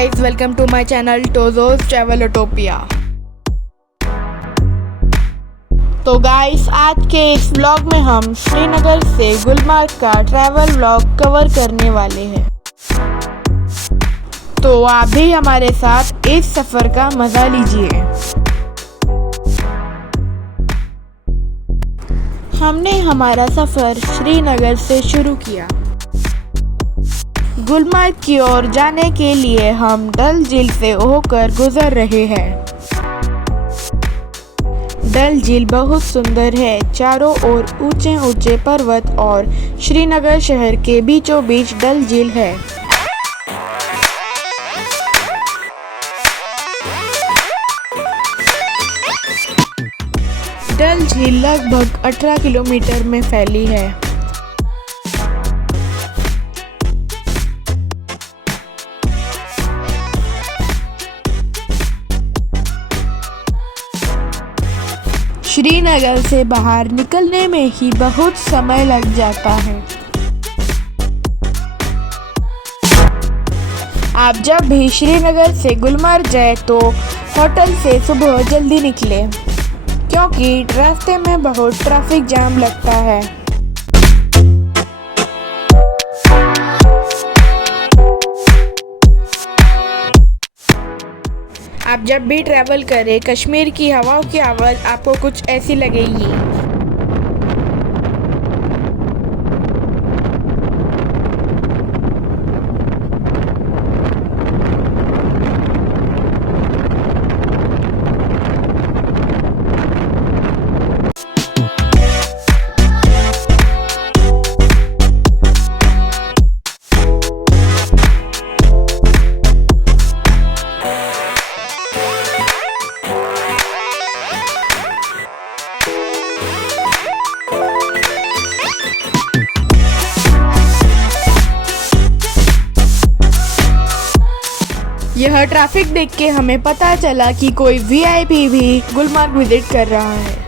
guys, welcome to my channel Tozo's Travelotopia। तो guys, आज के इस व्लॉग में हम श्रीनगर से गुलमर्ग का ट्रैवल व्लॉग कवर करने वाले हैं। तो आप भी हमारे साथ इस सफ़र का मज़ा लीजिए। हमने हमारा सफ़र श्रीनगर से शुरू किया। गुलमर्ग की ओर जाने के लिए हम डल झील से होकर गुजर रहे हैं। डल झील बहुत सुंदर है। चारों ओर ऊंचे ऊंचे पर्वत और श्रीनगर शहर के बीचों बीच डल झील है। डल झील लगभग 18 किलोमीटर में फैली है। श्रीनगर से बाहर निकलने में ही बहुत समय लग जाता है। आप जब भी श्रीनगर से गुलमर्ग जाए तो होटल से सुबह जल्दी निकले, क्योंकि रास्ते में बहुत ट्रैफिक जाम लगता है। आप जब भी ट्रैवल करें, कश्मीर की हवाओं की आवाज़ आपको कुछ ऐसी लगेगी। यह ट्रैफिक देख के हमें पता चला कि कोई वीआईपी भी गुलमर्ग विजिट कर रहा है।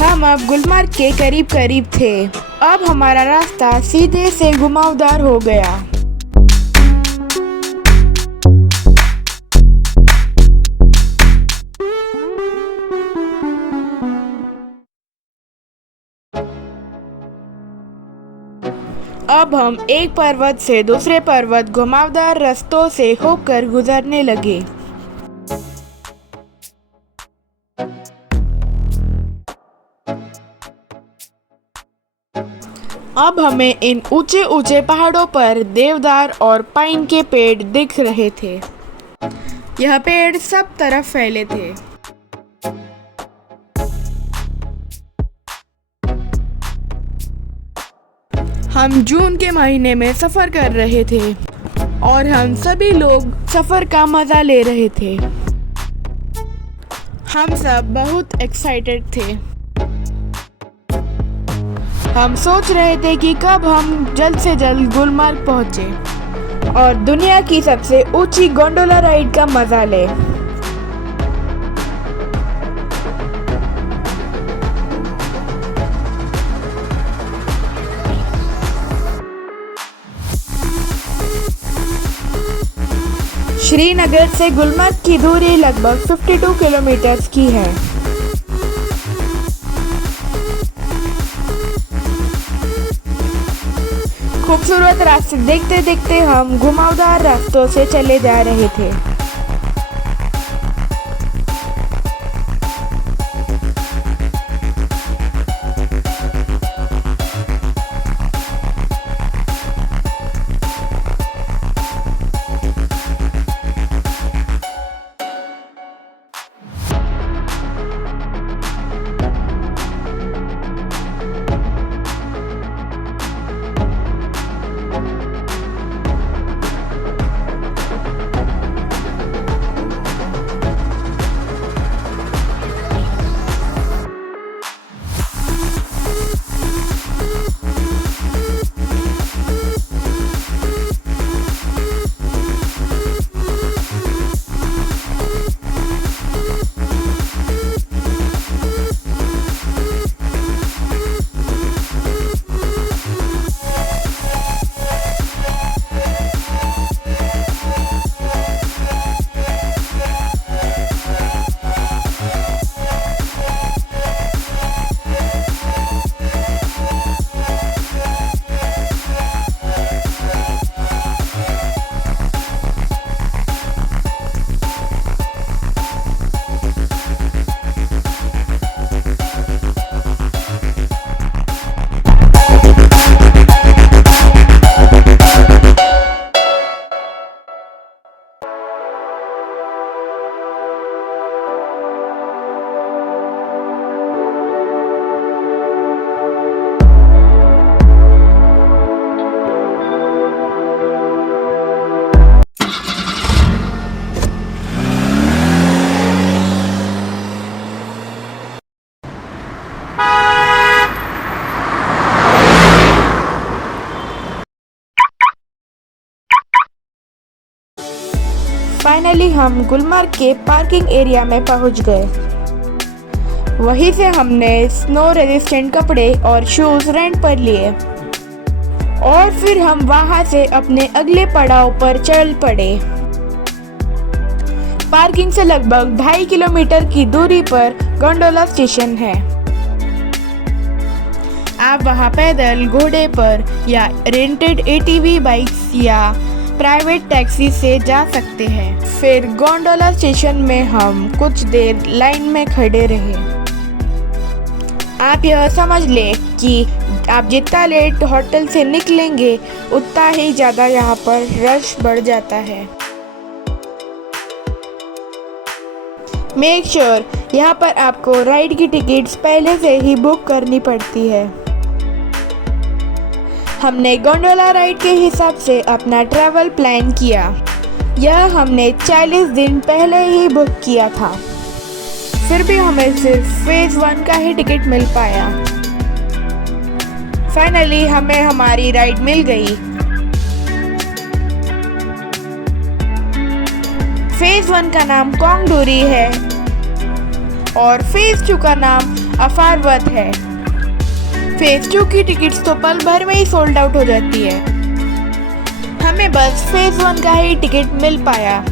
हम अब गुलमर्ग के करीब करीब थे। अब हमारा रास्ता सीधे से घुमावदार हो गया। अब हम एक पर्वत से दूसरे पर्वत घुमावदार रास्तों से होकर गुजरने लगे। अब हमें इन ऊंचे ऊंचे पहाड़ों पर देवदार और पाइन के पेड़ दिख रहे थे। यह पेड़ सब तरफ फैले थे। हम जून के महीने में सफ़र कर रहे थे और हम सभी लोग सफ़र का मज़ा ले रहे थे। हम सब बहुत एक्साइटेड थे। हम सोच रहे थे कि कब हम जल्द से जल्द गुलमर्ग पहुंचे और दुनिया की सबसे ऊंची गोंडोला राइड का मजा लें। श्रीनगर से गुलमर्ग की दूरी लगभग 52 किलोमीटर की है। खूबसूरत रास्ते देखते देखते हम घुमावदार रास्तों से चले जा रहे थे। फाइनली हम गुलमर्ग के पार्किंग एरिया में पहुंच गए। वहीं से हमने स्नो रेजिस्टेंट कपड़े और शूज रेंट पर लिए और फिर हम वहां से अपने अगले पड़ाव पर चल पड़े। पार्किंग से लगभग 2.5 किलोमीटर की दूरी पर गोंडोला स्टेशन है। आप वहां पैदल, घोड़े पर या रेंटेड एटीवी बाइक्स या प्राइवेट टैक्सी से जा सकते हैं। फिर गोंडोला स्टेशन में हम कुछ देर लाइन में खड़े रहे। आप यह समझ लें कि आप जितना लेट होटल से निकलेंगे उतना ही ज़्यादा यहाँ पर रश बढ़ जाता है। मेक श्योर यहाँ पर आपको राइड की टिकट्स पहले से ही बुक करनी पड़ती है। हमने गोंडोला राइड के हिसाब से अपना ट्रैवल प्लान किया। यह हमने 40 दिन पहले ही बुक किया था। फिर भी हमें सिर्फ फेज 1 का ही टिकट मिल पाया। फाइनली हमें हमारी राइड मिल गई। फेज 1 का नाम कोंगडोरी है और फेज 2 का नाम अफारवत है। फेज 2 की टिकट्स तो पल भर में ही सोल्ड आउट हो जाती है। हमें बस फेज 1 का ही टिकट मिल पाया।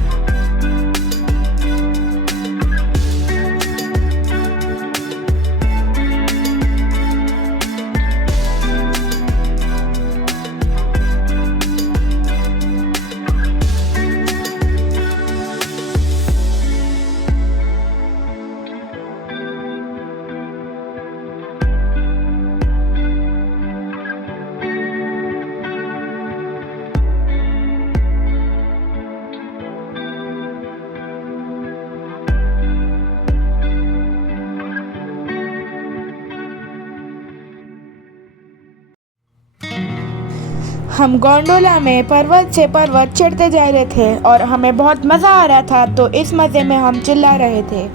हम गोंडोला में पर्वत से पर्वत चढ़ते जा रहे थे और हमें बहुत मज़ा आ रहा था, तो इस मज़े में हम चिल्ला रहे थे।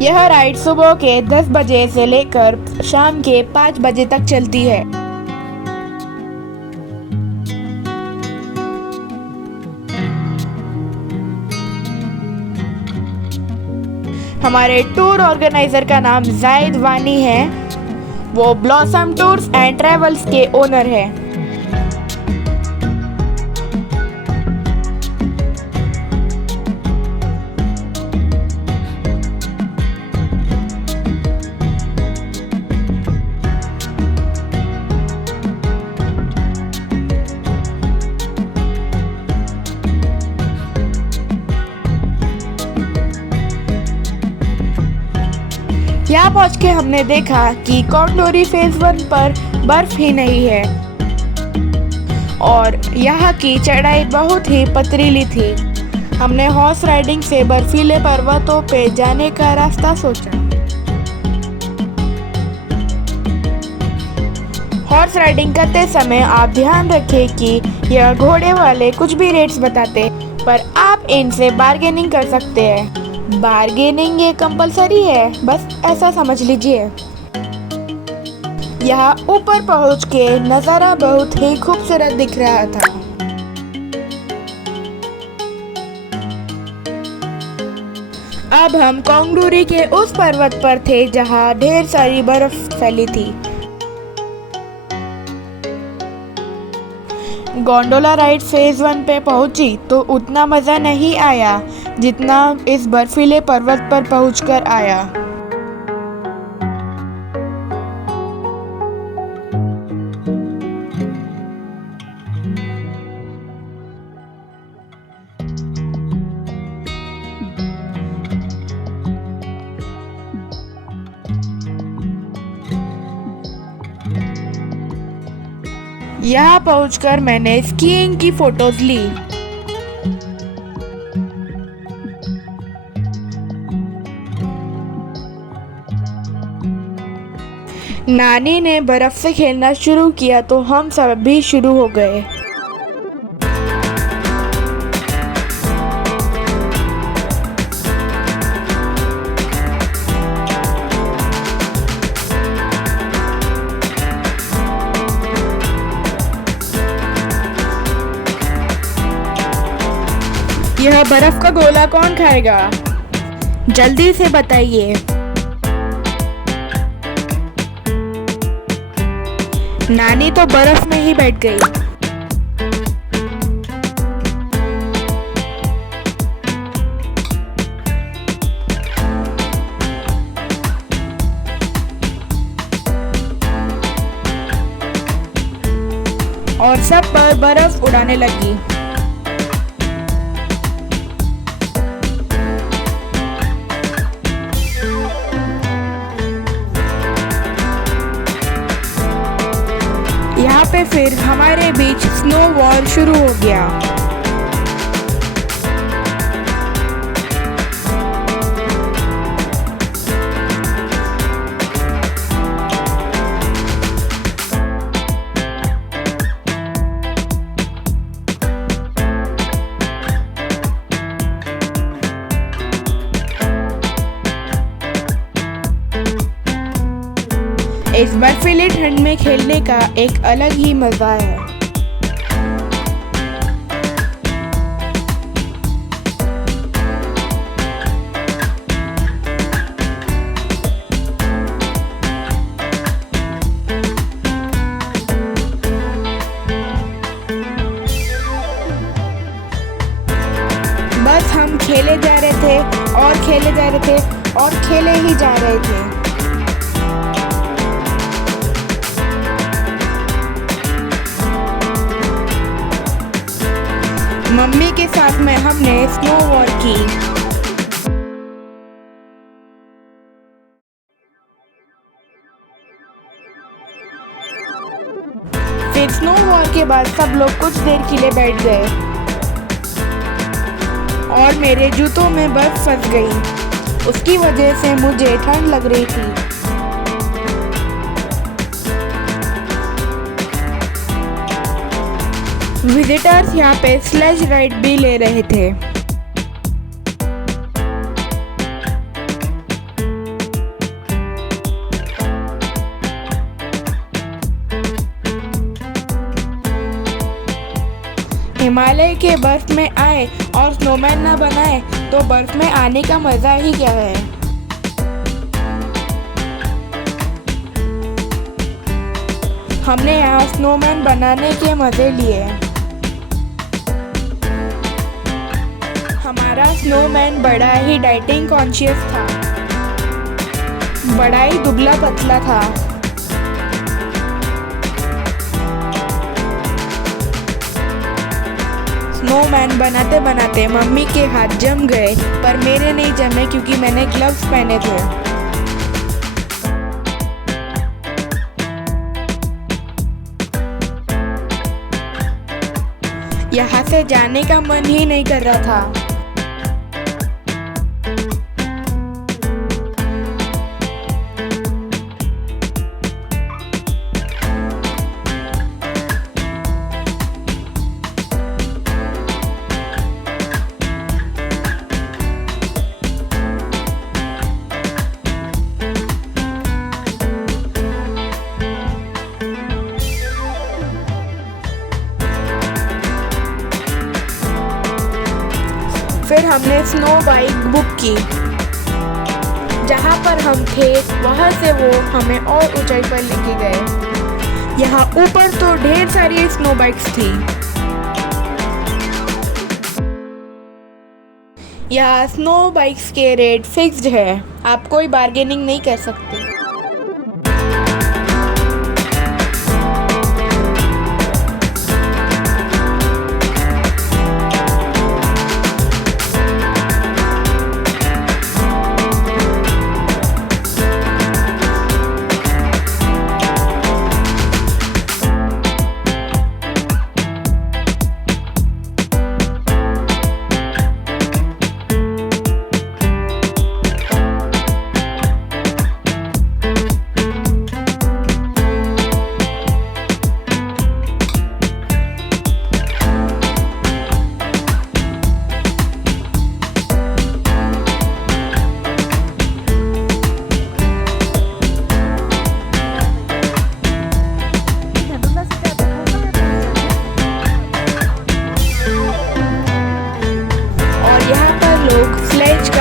यह राइड सुबह के 10 बजे से लेकर शाम के 5 बजे तक चलती है। हमारे टूर ऑर्गेनाइजर का नाम जायद वानी है। वो ब्लॉसम टूर्स एंड ट्रेवल्स के ओनर है। यहाँ पहुँच के हमने देखा कि कोंगडोरी फेज 1 पर बर्फ ही नहीं है और यहाँ की चढ़ाई बहुत ही पथरीली थी। हमने हॉर्स राइडिंग से बर्फीले पर्वतों पे जाने का रास्ता सोचा। हॉर्स राइडिंग करते समय आप ध्यान रखें कि यह घोड़े वाले कुछ भी रेट्स बताते, पर आप इनसे बार्गेनिंग कर सकते हैं। बार्गेनिंग ये कंपलसरी है, बस ऐसा समझ लीजिए। यहाँ ऊपर पहुँच के नज़ारा बहुत ही खूबसूरत दिख रहा था। अब हम कोंगडोरी के उस पर्वत पर थे जहाँ ढेर सारी बर्फ फैली थी। गोंडोला राइड फेज 1 पे पहुंची तो उतना मज़ा नहीं आया जितना इस बर्फीले पर्वत पर पहुंचकर आया। यहाँ पहुंचकर मैंने स्कीइंग की फोटोज ली। नानी ने बर्फ से खेलना शुरू किया तो हम सब भी शुरू हो गए। यह बर्फ का गोला कौन खाएगा? जल्दी से बताइए। नानी तो बर्फ में ही बैठ गई। और सब पर बर्फ उड़ाने लगी। यहाँ पे फिर हमारे बीच स्नो वॉर शुरू हो गया। इस बर्फीली ठंड में खेलने का एक अलग ही मजा है। बस हम खेले जा रहे थे और खेले जा रहे थे और खेले ही जा रहे थे। मम्मी के साथ में हमने स्नो वॉर की। फिर स्नो वॉर के बाद सब लोग कुछ देर के लिए बैठ गए और मेरे जूतों में बर्फ फंस गई। उसकी वजह से मुझे ठंड लग रही थी। विजिटर्स यहाँ पे स्लेज राइड भी ले रहे थे। हिमालय के बर्फ में आए और स्नोमैन ना बनाए तो बर्फ में आने का मजा ही क्या है। हमने यहाँ स्नोमैन बनाने के मजे लिए। हमारा स्नोमैन बड़ा ही डाइटिंग कॉन्शियस था, बड़ा ही दुबला पतला था। स्नोमैन बनाते बनाते मम्मी के हाथ जम गए, पर मेरे नहीं जमे क्योंकि मैंने ग्लव्स पहने थे। यहाँ से जाने का मन ही नहीं कर रहा था। फिर हमने स्नो बाइक बुक की। जहाँ पर हम थे वहाँ से वो हमें और ऊंचाई पर लेके गए। यहाँ ऊपर तो ढेर सारी स्नो बाइक्स थी। यहाँ स्नो बाइक्स के रेट फिक्स्ड है, आप कोई बार्गेनिंग नहीं कर सकते।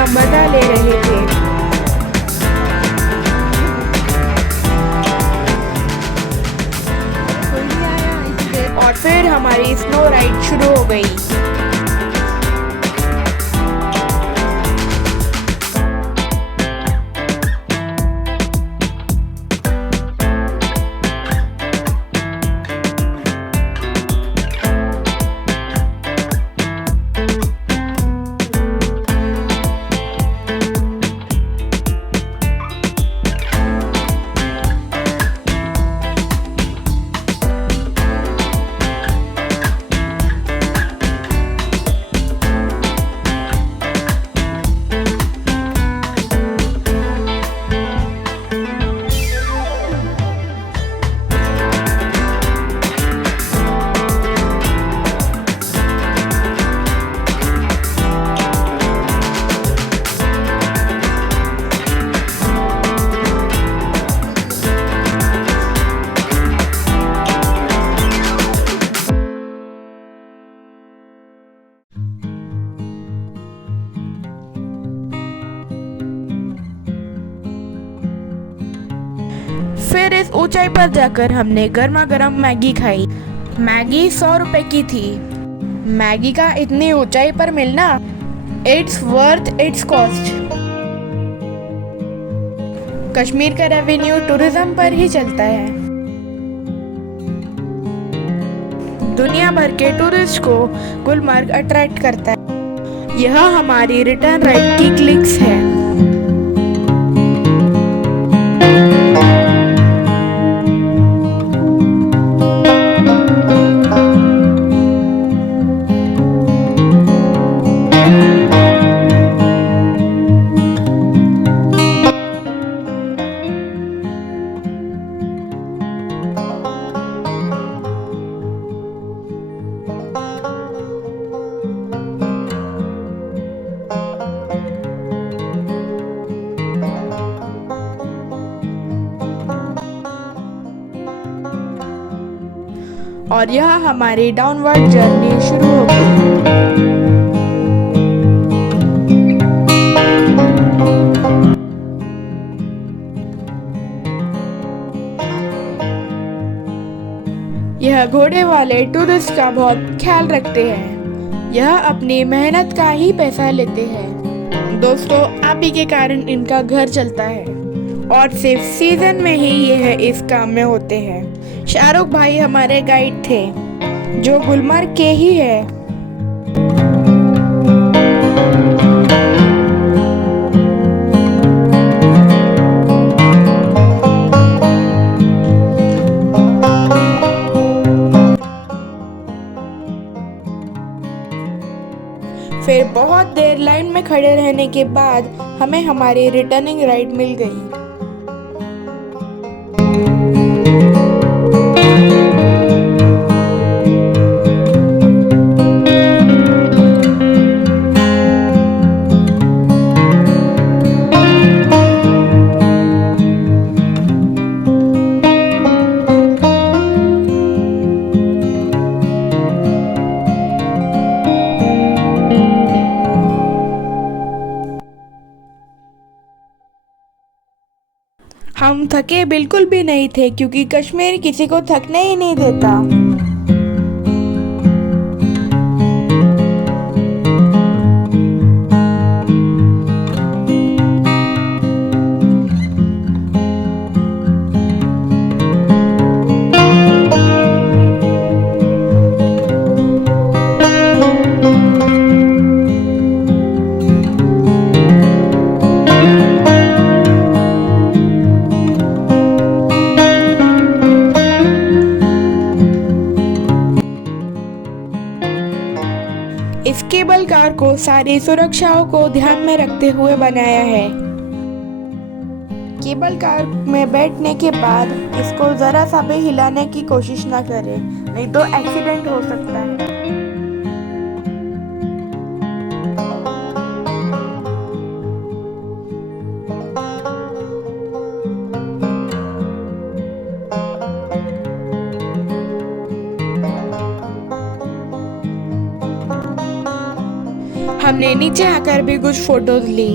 मजा ले रहे थे। और फिर हमारी स्नो राइड शुरू हो गई। फिर इस ऊंचाई पर जाकर हमने गर्मा गर्म मैगी खाई। मैगी 100 रुपए की थी। मैगी का इतनी ऊंचाई पर मिलना, it's worth it's cost. Kashmir का रेवेन्यू टूरिज्म पर ही चलता है। दुनिया भर के टूरिस्ट को गुलमर्ग अट्रैक्ट करता है। यह हमारी रिटर्न राइड की क्लिक्स है। और यह हमारी डाउनवर्ड जर्नी शुरू हो गई। यह घोड़े वाले टूरिस्ट का बहुत ख्याल रखते हैं। यह अपनी मेहनत का ही पैसा लेते हैं। दोस्तों, आप ही के कारण इनका घर चलता है और सिर्फ सीजन में ही यह इस काम में होते हैं। शाहरुख भाई हमारे गाइड थे, जो गुलमर्ग के ही है। फिर बहुत देर लाइन में खड़े रहने के बाद हमें हमारी रिटर्निंग राइड मिल गई। हम थके बिल्कुल भी नहीं थे, क्योंकि कश्मीर किसी को थकने ही नहीं देता। इस केबल कार को सारी सुरक्षाओं को ध्यान में रखते हुए बनाया है। केबल कार में बैठने के बाद इसको जरा सा भी हिलाने की कोशिश ना करें, नहीं तो एक्सीडेंट हो सकता है। हमने नीचे आकर भी कुछ फोटोज ली।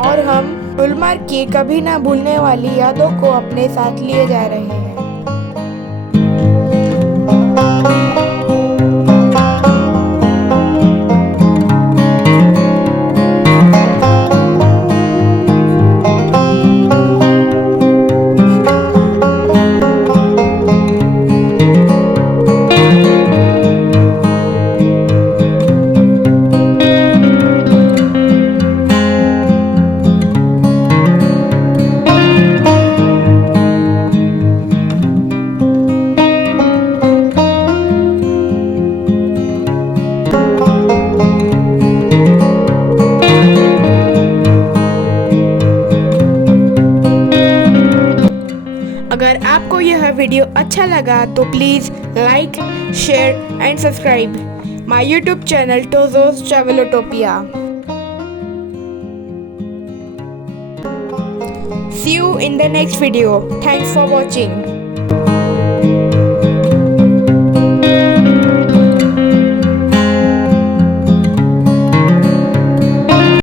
और हम गुलमर्ग की कभी ना भूलने वाली यादों को अपने साथ लिए जा रहे हैं। अगर आपको यह वीडियो अच्छा लगा तो please like, share and subscribe my YouTube channel Tojo's Travelotopia. See you in the next video. Thanks for watching.